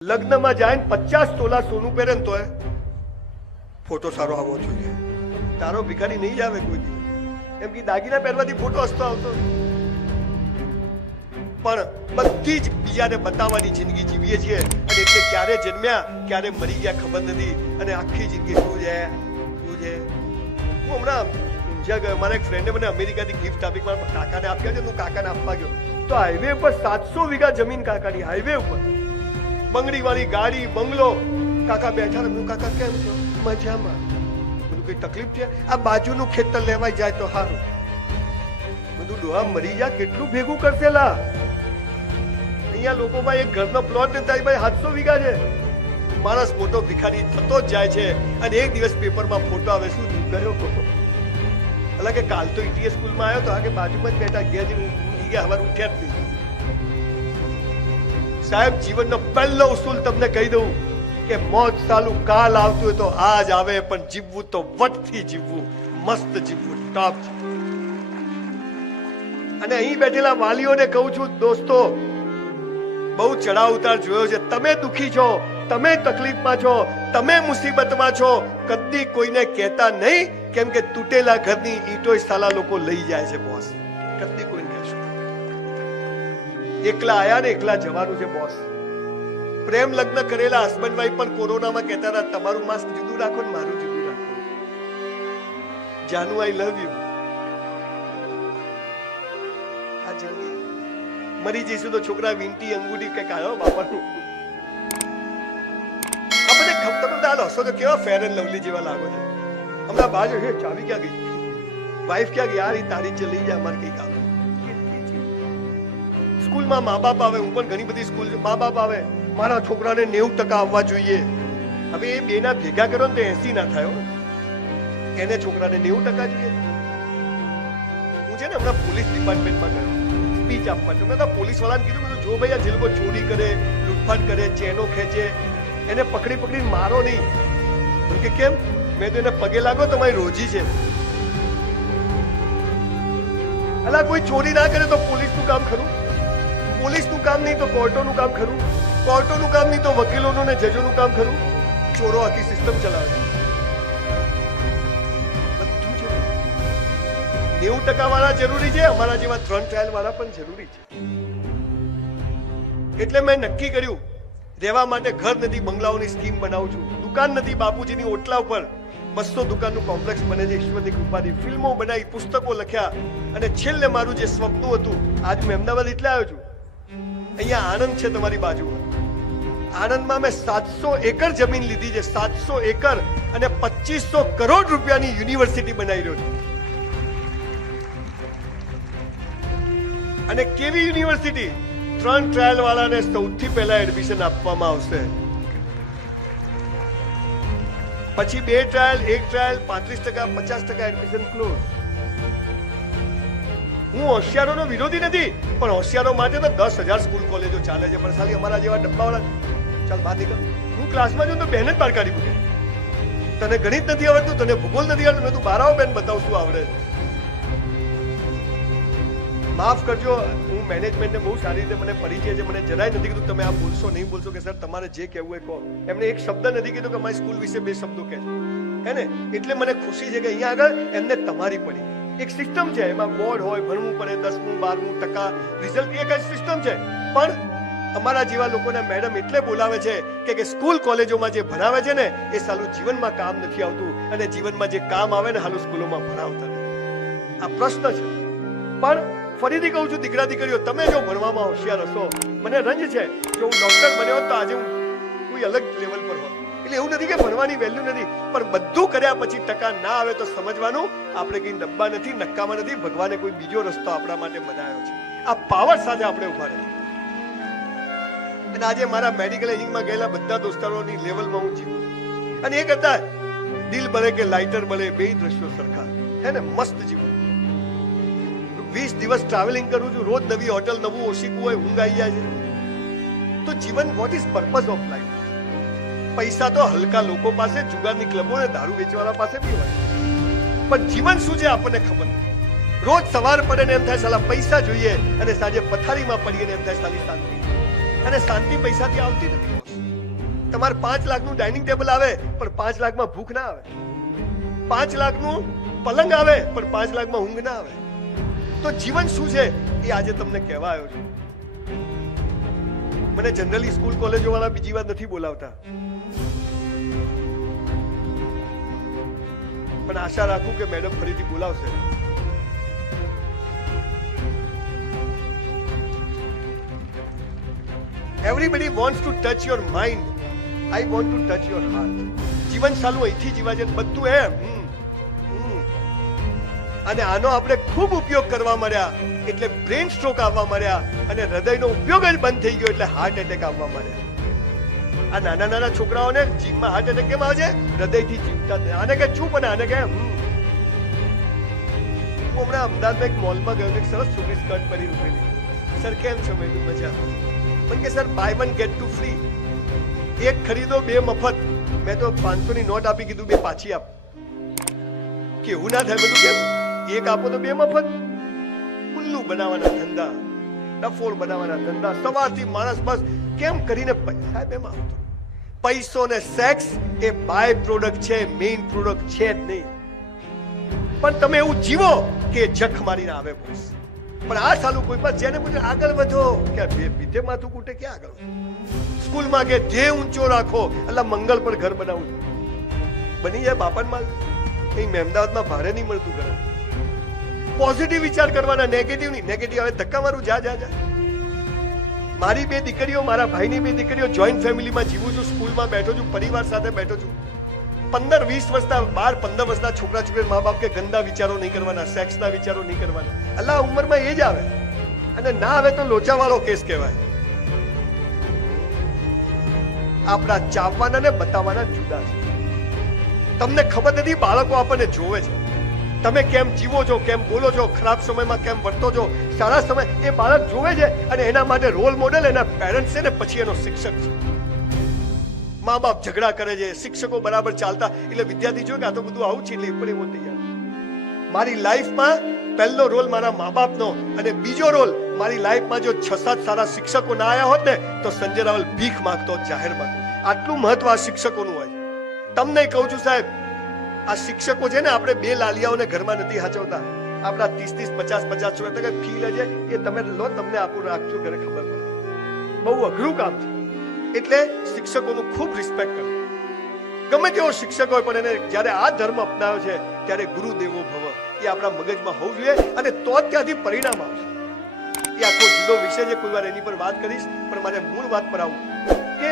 લગ્નમાં જાય 50 તોલા સોનું પહેરે ને તોય ફોટો સારો આવવો જોઈએ. તારો ભિખારી નહીં જ આવે કોઈ દિવસ, એમ કે દાગીના પહેરવાથી ફોટો હસતો આવતો. પણ બધી જ બીજાને બતાવવાની જિંદગી જીવીએ છીએ અને એટલે ક્યારે જન્મ્યા ક્યારે મરી ગયા ખબર નથી અને આખી જિંદગી શું છે. હું હમણાં ઊંઝા ગયો, મારા એક ફ્રેન્ડે મને અમેરિકાથી ગિફ્ટ આપી, મારા કાકાને આપ્યા છે, હું કાકાને આપવા ગયો તો હાઈવે પર 700 વીઘા જમીન કાકાની, હાઈવે ઉપર બંગડી વાળી ગાડી, બંગલો. કાકા બેઠા ને, કાકા કેમ છો? મજામાં. બધું કઈ તકલીફ છે? આ બાજુનું ખેતર લેવાય જાય તો સારું. બધું ડોહા મરી જાય કેટલું ભેગું કરશે લા. અહીંયા લોકો ભાઈ એક ઘરનો પ્લોટ ને થાય ભાઈ 700 વીઘા છે. માણસ મોટો ભિખારી થતો જ જાય છે અને એક દિવસ પેપરમાં ફોટો આવે, શું ગયો એટલે કે કાલ તો ઈટીએસ સ્કૂલમાં આવ્યો તો આ કે બાજુમાં જ બેઠા ગયા ગયા હવાર ઉઠ્યા જ નહીં. સાહેબ જીવનનો પહેલો ઉસૂલ તમને કહી દઉં કે મોત સાલું કાલ આવતું હોય તો આજ આવે, પણ જીવવું તો વટથી જીવવું, મસ્ત જીવવું, ટોપ. અને અહીં બેઠેલા વાલીઓને કહું છું, દોસ્તો બહુ ચડાવ ઉતાર જોયો છે. તમે દુખી છો, તમે તકલીફમાં છો, તમે મુસીબતમાં છો, કદી કોઈને કહેતા નહીં, કેમ કે તૂટેલા ઘરની ઈંટોય સાલા લોકો લઈ જાય છે બોસ. કદી કોઈને કહેશો. એકલા આયા ને એકલા જવાનું છે બોસ. પ્રેમ લગ્ન કરેલા હસબન્ડ વાઈફ પણ કોરોનામાં કહેતા હતા તમારું માસ્ક જુદું રાખો ને મારું જુદું રાખો. જાનુ આઈ લવ યુ. આ જલ્દી મરી જઈશું તો છોકરા વીંટી અંગૂઠી કઈક આવ્યો બાપાનું. આપણે તમે બધા હસો તો કેવા ફેર એન્ડ લવલી જેવા લાગો છો. હમણાં બાજુ હે ચાવી ક્યાં ગઈ, વાઈફ ક્યાં ગઈ, યાર એ તારી જ લઈ જાય અમારે કઈ કામ. સ્કૂલમાં મા બાપ આવે, હું પણ ઘણી બધી સ્કૂલ મા બાપ આવે, મારા છોકરાને 90% આવવા જોઈએ. હવે એ બે ના ભેગા કરો ને તો 80 ના થયો, એને છોકરાને 90% જોઈએ. હું છે ને હમણાં પોલીસ ડિપાર્ટમેન્ટમાં ગયો સ્પીચ આપવા, તો મેં તો પોલીસ વાળાને કીધું, જો ભાઈ આ જે લોકો ચોરી કરે, લૂંટફાટ કરે, ચેનો ખેંચે, એને પકડી મારો નહીં. કે કેમ? મેં તો એને પગે લાગો તમારી રોજી છે. અલા કોઈ ચોરી ના કરે તો પોલીસનું કામ ખરું, પોલીસનું કામ નહીં તો કોર્ટોનું કામ ખરું, કોર્ટોનું કામ નહીં તો વકીલોનું ને જજોનું કામ ખરું. ચોરો આખી સિસ્ટમ ચલાવે. બધું છે. 90% વાળા જરૂરી છે, અમારા જેવા 3 ટ્રાયલ વાળા પણ જરૂરી છે. એટલે મેં નક્કી કર્યું રહેવા માટે ઘર નથી, બંગલાઓની સ્કીમ બનાવું છું. દુકાન નથી, બાપુજીની ઓટલા ઉપર 200 દુકાનનું કોમ્પ્લેક્સ બને છે ઈશ્વરની કૃપાથી. ફિલ્મો બનાવી, પુસ્તકો લખ્યા અને છેલ્લે મારું જે સ્વપ્ન હતું, આજ હું અમદાવાદ એટલે આવ્યો છું. અહીંયા આણંદ છે તમારી બાજુમાં. આણંદમાં મેં 700 એકર જમીન લીધી છે, 700 એકર અને 2500 કરોડ રૂપિયાની યુનિવર્સિટી બનાવી રહ્યો છું. અને કેવી યુનિવર્સિટી? 3 ટ્રાયલ વાળાને સૌથી પહેલા એડમિશન આપવામાં આવશે, પછી 2 ટ્રાયલ, 1 ટ્રાયલ, 35%, 50% એડમિશન ક્લોઝ. હું હોશિયારોનો વિરોધી નથી, પણ હોશિયારો માટે તો 10,000 સ્કૂલ કોલેજો ચાલે છે, પણ સાલી અમારા જેવા ડબ્બાવાળા ચાલ બાદ નીકળ. હું ક્લાસમાં જોઉં તો બહેન જ બહાર કાઢી મૂકે. તને ગણિત નથી આવડતું, તને ભૂગોળ નથી આવડતું, મેં તું બહાર આવો બેન બતાવું શું આવડે. માફ કરજો, હું મેનેજમેન્ટને બહુ સારી રીતે મને પરિચય છે, મને જરાય નથી કીધું તમે આ બોલશો નહીં બોલશો, કે સર તમારે જે કહેવું એ કહો. એમને એક શબ્દ નથી કીધું કે મારી સ્કૂલ વિશે 2 શબ્દો કહેજો, હે ને. એટલે મને ખુશી છે કે અહીંયા આગળ એમને તમારી પડી. એક સિસ્ટમ છે, એમાં બોર્ડ હોય, ભણવું પડે, 10મું 12મું ટકા રિઝલ્ટ, એક જ સિસ્ટમ છે. પણ અમારા જેવા લોકોને મેડમ એટલે બોલાવે છે કે સ્કૂલ કોલેજોમાં જે ભણાવે છે ને એ સાલું જીવનમાં કામ નથી આવતું, અને જીવનમાં જે કામ આવે ને હાલું સ્કૂલોમાં ભણાવતા નથી. આ પ્રશ્ન છે. પણ ફરીથી કહું છું, દીકરા દીકરીઓ, તમે જો ભણવામાં હોશિયાર હશો, મને રંજ છે જો હું ડોક્ટર બન્યો હોત તો આજે હું કોઈ અલગ લેવલ પર હોત. એટલે એવું નથી કે ભણવાની વેલ્યુ નથી, પણ બધું કર્યા પછી ટકા ના આવે તો સમજવાનું આપણે કઈ ડબ્બા નથી, નક્કામાં નથી, ભગવાને કોઈ બીજો રસ્તો આપણા માટે બનાવ્યો છે. આ પાવર સાથે આપણે ઉભા રહે. અને આજે મારા મેડિકલ એન્જિનિયરિંગમાં ગયેલા બધા દોસ્તારોની લેવલમાં હું જીવું છું. અને એ કરતા દિલ બળે કે લાઇટર બળે, બે દ્રશ્યો સરખા, હે ને. મસ્ત જીવું. 20 દિવસ ટ્રાવેલિંગ કરું છું, રોજ નવી હોટલ, નવું ઓશીકું હોય, ઊંઘ આવી જાય છે. તો જીવન, what is purpose of life? પૈસા તો હલકા લોકો પાસે, જુગારની ક્લબો ને દારૂ વેચવાળા પાસે બી હોય, પણ જીવન શું છે આપણને ખબર નથી. રોજ સવાર પડે ને એમ થાય સાલા પૈસા જોઈએ, અને સાંજે પથારીમાં પડીએ ને એમ થાય સાલી શાંતિ. અને શાંતિ પૈસાથી આવતી નથી. તમારે 5 લાખનું ડાઇનિંગ ટેબલ આવે પણ 5 લાખમાં ભૂખ ના આવે, 5 લાખનું પલંગ આવે પણ 5 લાખમાં ઊંઘ ના આવે. તો જીવન શું છે એ આજે તમને કહેવા આવ્યો છું. મને જનરલી સ્કૂલ કોલેજો વાળા બીજી વાત નથી બોલાવતા, પણ આશા રાખું કે મેડમ ફરીથી બોલાવશે. Everybody wants to touch your mind. I want to touch your heart. જીવન સાલું અહીંથી જીવા છે બધું એમ. અને આનો આપણે ખૂબ ઉપયોગ કરવા મળ્યા એટલે બ્રેન સ્ટ્રોક આવવા મળ્યા, અને હૃદયનો ઉપયોગ જ બંધ થઈ ગયો એટલે હાર્ટ એટેક આવવા મળ્યા. આ નાના નાના છોકરાઓને જીવમાં હાર્ટ એટેક કેમ આવે છે? હૃદયથી જીવતા જ નહીં. આને કે ચૂપ અને આને કે હું હમણાં અમદાવાદમાં એક મોલમાં ગયો, એક સરસ છોકરી સ્કર્ટ પહેરી ઉભેલી. સર કેમ છો? મેં કીધું મજા. પણ કે sir bye one get to free, એક ખરીદો 2 મફત. મેં તો 500 ની નોટ આપી, કીધું 2 પાછી આપ. કેવું ના થાય? બધું કેમ એક આપો તો 2 મફત? ઉલ્લુ બનાવવાના ધંધા, ડફોળ બનાવવાના ધંધા. સવારથી માણસ બસ કેમ કરીને સાહેબ એમાં આવતો. પૈસો ને સેક્સ એ બાય પ્રોડક્ટ છે, મેઇન પ્રોડક્ટ છે જ નહીં. પણ તમે એવું જીવો કે જખ મારીને આવે બસ. પણ આ સાલું કોઈ પણ જેને પૂછે આગળ વધો કે બીજે માથું કૂટે ક્યાં આગળ? સ્કૂલમાં કે ધ્યેય ઊંચો રાખો, એટલે મંગલ પર ઘર બનાવું બની જાય બાપાને માલ. અહીં અમદાવાદમાં ભાડે નહીં મળતું ઘર. પોઝિટિવ વિચાર કરવાના, નેગેટિવ નહીં. નેગેટિવ આવે ધક્કા મારું, જા જા જા. મારી 2 દીકરીઓ, મારા ભાઈની 2 દીકરીઓ, જોઈન્ટ ફેમિલીમાં જીવું છું, સ્કૂલમાં બેઠો છું, પરિવાર સાથે બેઠો છું. 15-20 વર્ષના 12-15 વર્ષના છોકરા છોકરી મા બાપ કે ગંદા વિચારો નહીં કરવાના, સેક્સના વિચારો નહીં કરવાના. અલ્લાહ ઉંમરમાં એ જ આવે, અને ના આવે તો લોચાવાળો કેસ કહેવાય. આપણા ચાવવાના ને બતાવવાના જુદા છે. તમને ખબર નથી, બાળકો આપણને જોવે છે. તમે કેમ જીવો છો, કેમ બોલો છો, ખરાબ સમયમાં કેમ વર્તો છો, સારા સમય, એ બાળક જોવે છે. અને એના માટે રોલ મોડેલ એના પેરેન્ટ્સ છે ને પછી એનો શિક્ષક છે. મા બાપ ઝઘડા કરે છે, શિક્ષકો બરાબર ચાલતા, એટલે વિદ્યાર્થી જો કે આ તો બધું આવું છે એટલે એ પણ એવો તૈયાર. મારી લાઈફમાં પહેલો રોલ મારા મા બાપનો, અને બીજો રોલ મારી લાઈફમાં જો 6-7 સારા શિક્ષકો ના આવ્યા હોત ને તો સંજય રાવલ ભીખ માંગતો જાહેરમાં. આટલું મહત્વ આ શિક્ષકોનું હોય. તમને કહું છું સાહેબ, આ શિક્ષકો છે ને, આપણે 2 લાલિયાઓને ઘરમાં નથી હાચવતા. આપણા 30-50 છોકરા ફી લે છે, એ તમે લો, તમને આપું, રાખજો ઘરે, ખબર પડે. બહુ અઘરું કામ છે. એટલે શિક્ષકોનું ખૂબ રિસ્પેક્ટ કરો. ગમે તેવો શિક્ષક હોય, પણ એને જ્યારે આ ધર્મ અપનાવ્યો છે ત્યારે ગુરુદેવો ભવ એ આપણા મગજમાં હોવું જોઈએ, અને તો જ ત્યાંથી પરિણામ આવશે. એ આખો જુદો વિષય છે, કોઈ વાર એની પર વાત કરીશ, પણ મારે મૂળ વાત પર આવું કે